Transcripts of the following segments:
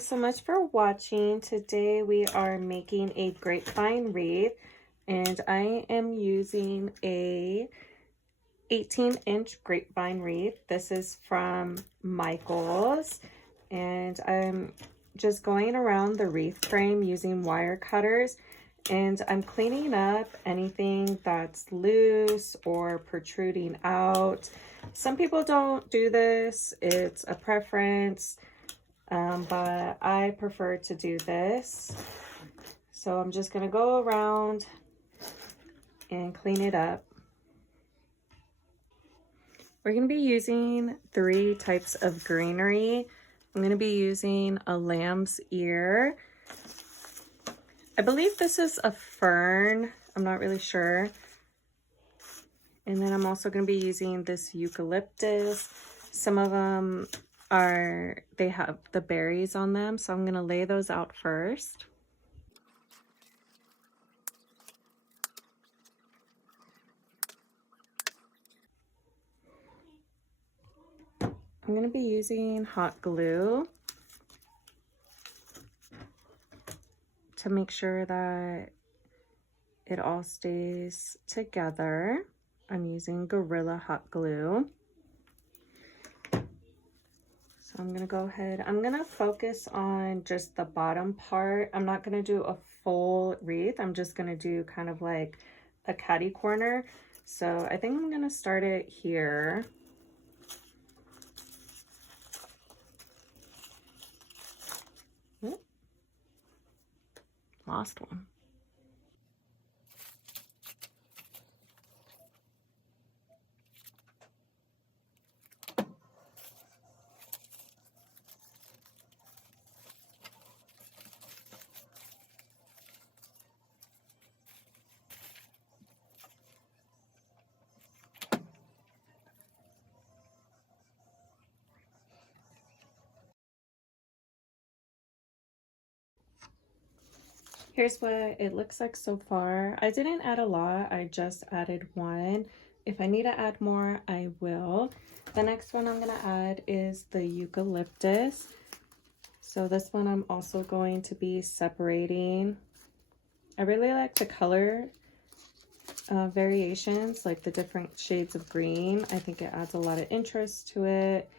Thanks so much for watching. Today we are making a grapevine wreath, and I am using a 18-inch grapevine wreath. This is from Michael's, and I'm just going around the wreath frame using wire cutters, and I'm cleaning up anything that's loose or protruding out. Some people don't do this. It's a preference. But I prefer to do this. So I'm just going to go around and clean it up. We're going to be using 3 types of greenery. I'm going to be using a lamb's ear. I believe this is a fern. I'm not really sure. And then I'm also going to be using this eucalyptus. Some of them they have the berries on them, so I'm going to lay those out first. I'm going to be using hot glue to make sure that it all stays together. I'm using Gorilla hot glue. So I'm going to go ahead. I'm going to focus on just the bottom part. I'm not going to do a full wreath. I'm just going to do kind of like a catty corner. So I think I'm going to start it here. Oop. Lost one. Here's what it looks like so far. I didn't add a lot, I just added 1. If I need to add more, I will. The next one I'm going to add is the eucalyptus. So this one I'm also going to be separating. I really like the color variations, like the different shades of green. I think it adds a lot of interest to it.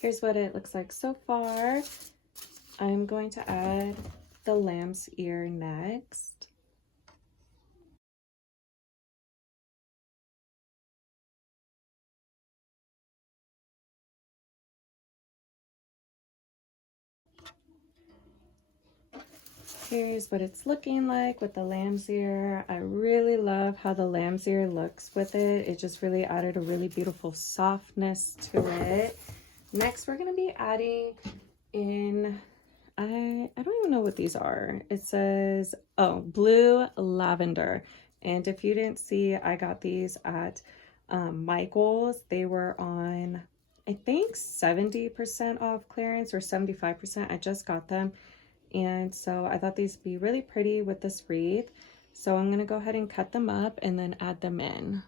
Here's what it looks like so far. I'm going to add the lamb's ear next. Here's what it's looking like with the lamb's ear. I really love how the lamb's ear looks with it. It just really added a really beautiful softness to it. Next, we're going to be adding in, I don't even know what these are. It says, oh, blue lavender. And if you didn't see, I got these at Michael's. They were on, I think, 70% off clearance or 75%. I just got them. And so I thought these would be really pretty with this wreath. So I'm going to go ahead and cut them up and then add them in.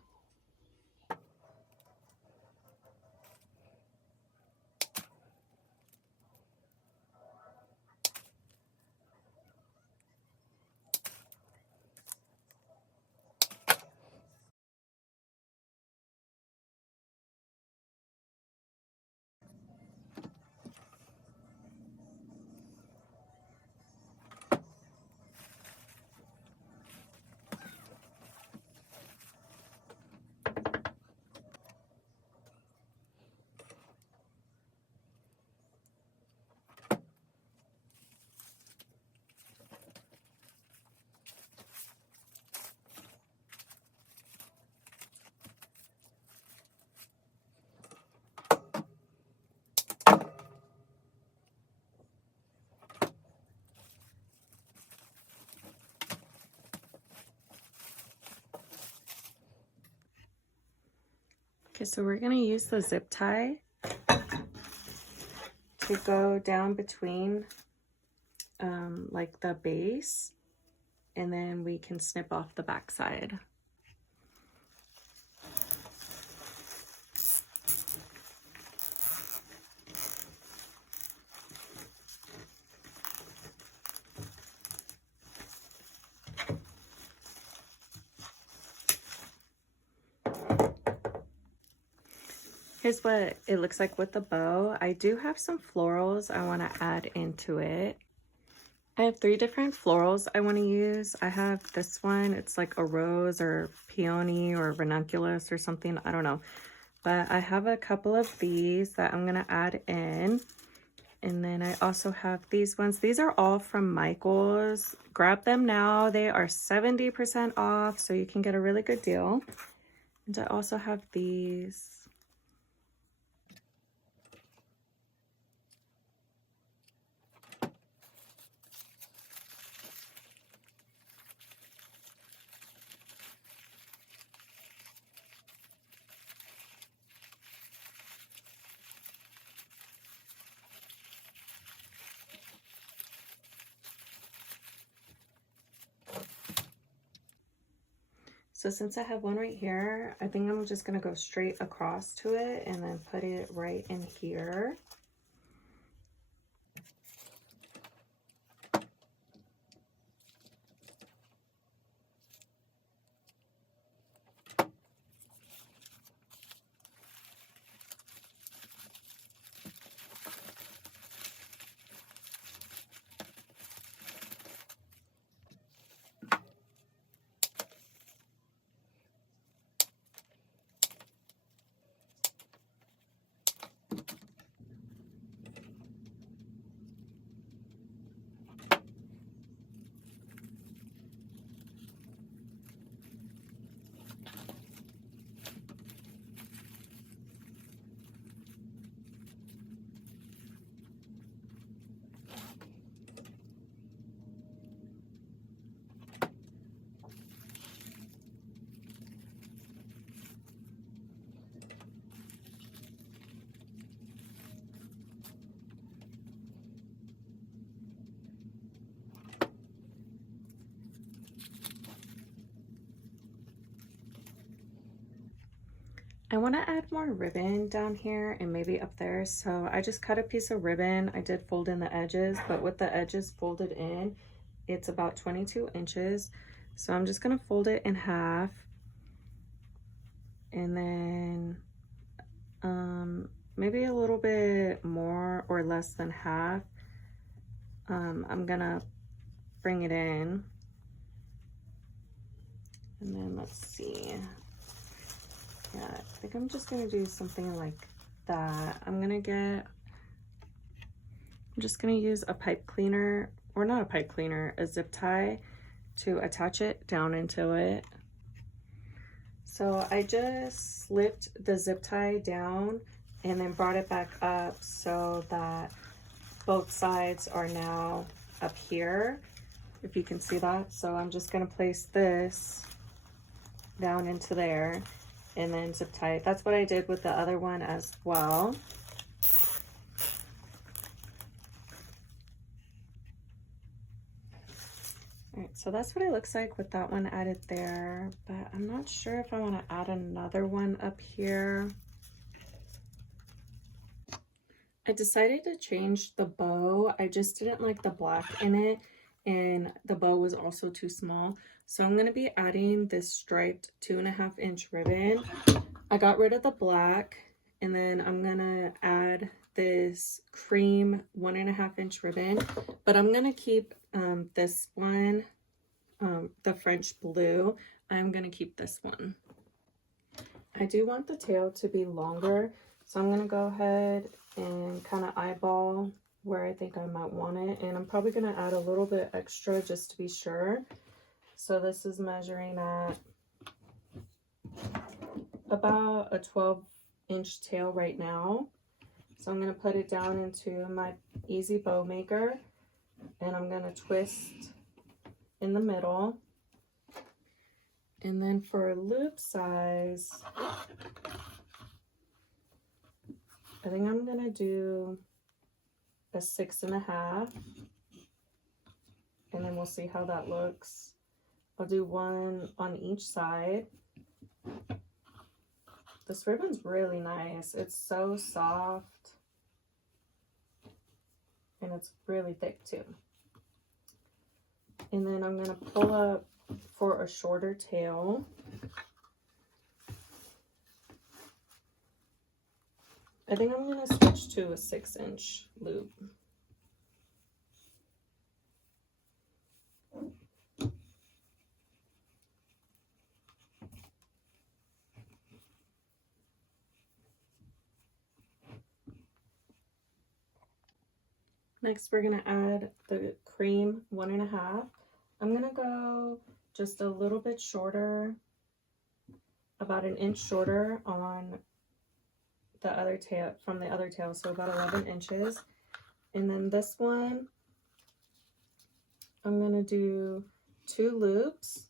Okay, so we're going to use the zip tie to go down between like the base, and then we can snip off the back side. Here's what it looks like with the bow. I do have some florals I want to add into it. I have 3 different florals I want to use. I have this one. It's like a rose or peony or ranunculus or something. I don't know. But I have a couple of these that I'm going to add in. And then I also have these ones. These are all from Michael's. Grab them now. They are 70% off, so you can get a really good deal. And I also have these. So since I have one right here, I think I'm just going to go straight across to it and then put it right in here. I want to add more ribbon down here and maybe up there. So I just cut a piece of ribbon. I did fold in the edges, but with the edges folded in, it's about 22 inches. So I'm just going to fold it in half. And then maybe a little bit more or less than half. I'm going to bring it in. And then let's see. Yeah, I think I'm just gonna do something like that. I'm just gonna use a pipe cleaner, or not a pipe cleaner, a zip tie to attach it down into it. So I just slipped the zip tie down and then brought it back up so that both sides are now up here, if you can see that. So I'm just gonna place this down into there and then zip tie it. That's what I did with the other one as well. All right, so that's what it looks like with that one added there, but I'm not sure if I want to add another one up here. I decided to change the bow. I just didn't like the black in it, and the bow was also too small. So I'm going to be adding this striped 2.5 inch ribbon. I got rid of the black, and then I'm going to add this cream 1.5 inch ribbon, but I'm going to keep this one, the French blue. I'm going to keep this one. I do want the tail to be longer, so I'm going to go ahead and kind of eyeball where I think I might want it, and I'm probably going to add a little bit extra just to be sure. So this is measuring at about a 12-inch tail right now. So I'm going to put it down into my easy bow maker, and I'm going to twist in the middle. And then for loop size, I think I'm gonna do a 6.5, and then we'll see how that looks. I'll do one on each side. This ribbon's really nice. It's so soft, and it's really thick too. And then I'm gonna pull up for a shorter tail. I think I'm gonna switch to a 6-inch loop. Next, we're gonna add the cream 1.5. I'm gonna go just a little bit shorter, about 1 inch shorter on the other tail, from the other tail, so about 11 inches. And then this one, I'm gonna do 2 loops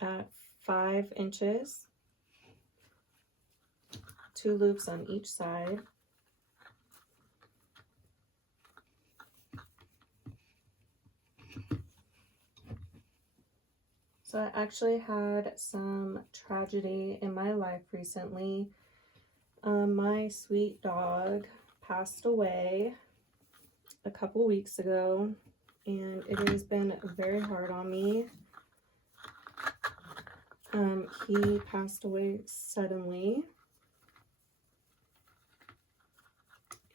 at 5 inches, 2 loops on each side. So I actually had some tragedy in my life recently. My sweet dog passed away a couple weeks ago, and it has been very hard on me. He passed away suddenly,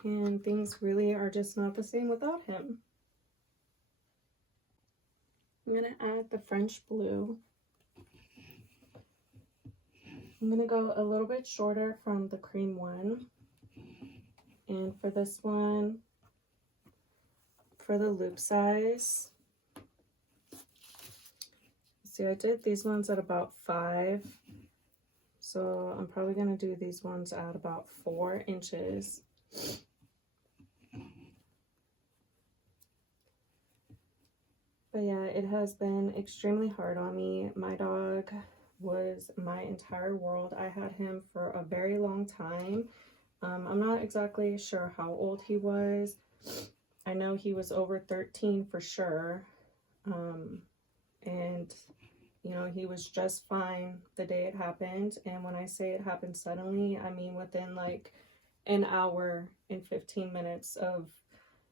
and things really are just not the same without him. I'm gonna add the French blue. I'm gonna go a little bit shorter from the cream one. And for this one, for the loop size, see, I did these ones at about 5. So I'm probably gonna do these ones at about 4 inches. But yeah, it has been extremely hard on me. My dog was my entire world. I had him for a very long time. I'm not exactly sure how old he was. I know he was over 13 for sure. And, you know, he was just fine the day it happened. And when I say it happened suddenly, I mean within like an hour and 15 minutes of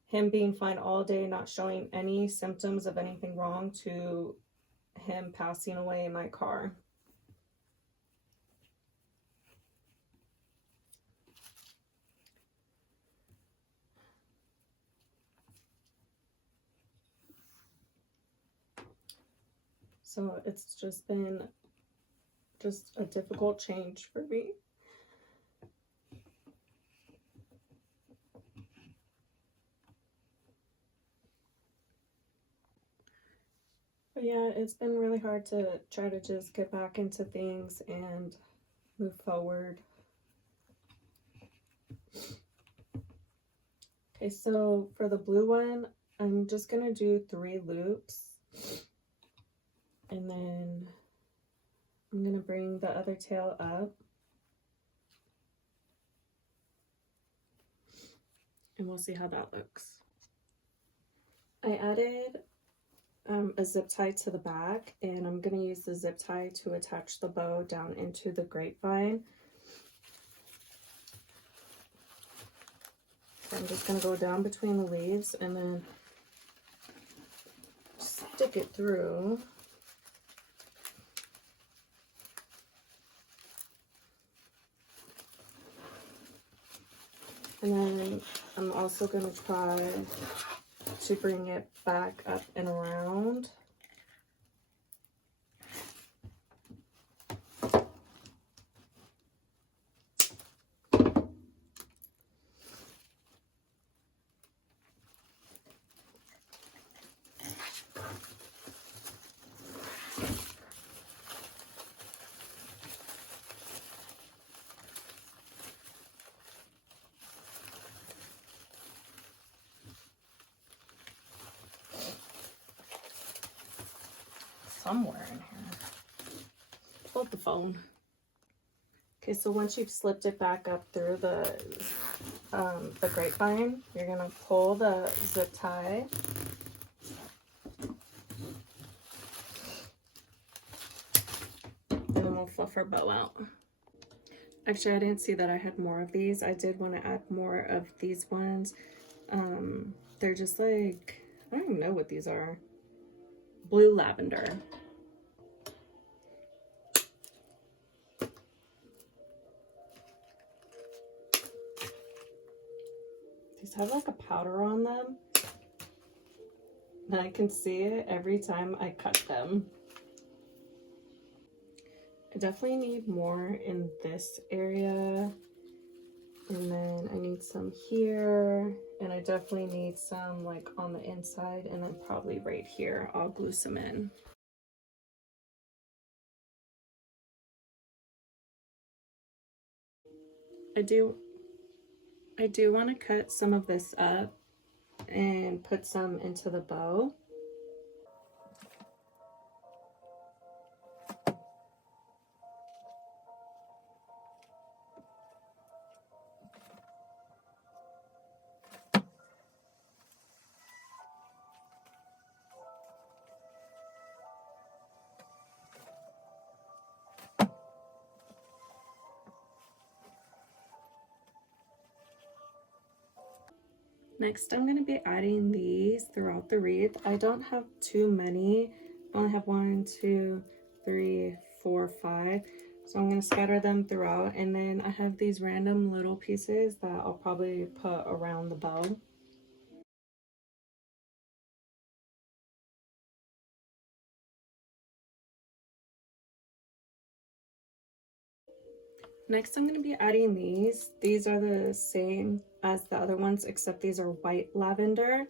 him being fine all day, not showing any symptoms of anything wrong, to him passing away in my car. So it's just been a difficult change for me. But yeah, it's been really hard to try to just get back into things and move forward. Okay, so for the blue one, I'm just gonna do 3 loops. And then I'm gonna bring the other tail up. And we'll see how that looks. I added a zip tie to the back, and I'm going to use the zip tie to attach the bow down into the grapevine. So I'm just going to go down between the leaves and then stick it through. And then I'm also going to try to bring it back up and around. Somewhere in here. Hold the phone. Okay, so once you've slipped it back up through the grapevine, you're gonna pull the zip tie. And then we'll fluff our bow out. Actually, I didn't see that I had more of these. I did want to add more of these ones. They're just like, I don't even know what these are. Blue lavender. These have like a powder on them. And I can see it every time I cut them. I definitely need more in this area. And then I need some here. And I definitely need some like on the inside, and then probably right here. I'll glue some in. I do want to cut some of this up and put some into the bow. Next, I'm going to be adding these throughout the wreath. I don't have too many. I only have 1, 2, 3, 4, 5. So I'm going to scatter them throughout. And then I have these random little pieces that I'll probably put around the bow. Next, I'm going to be adding these. These are the same as the other ones, except these are white lavender.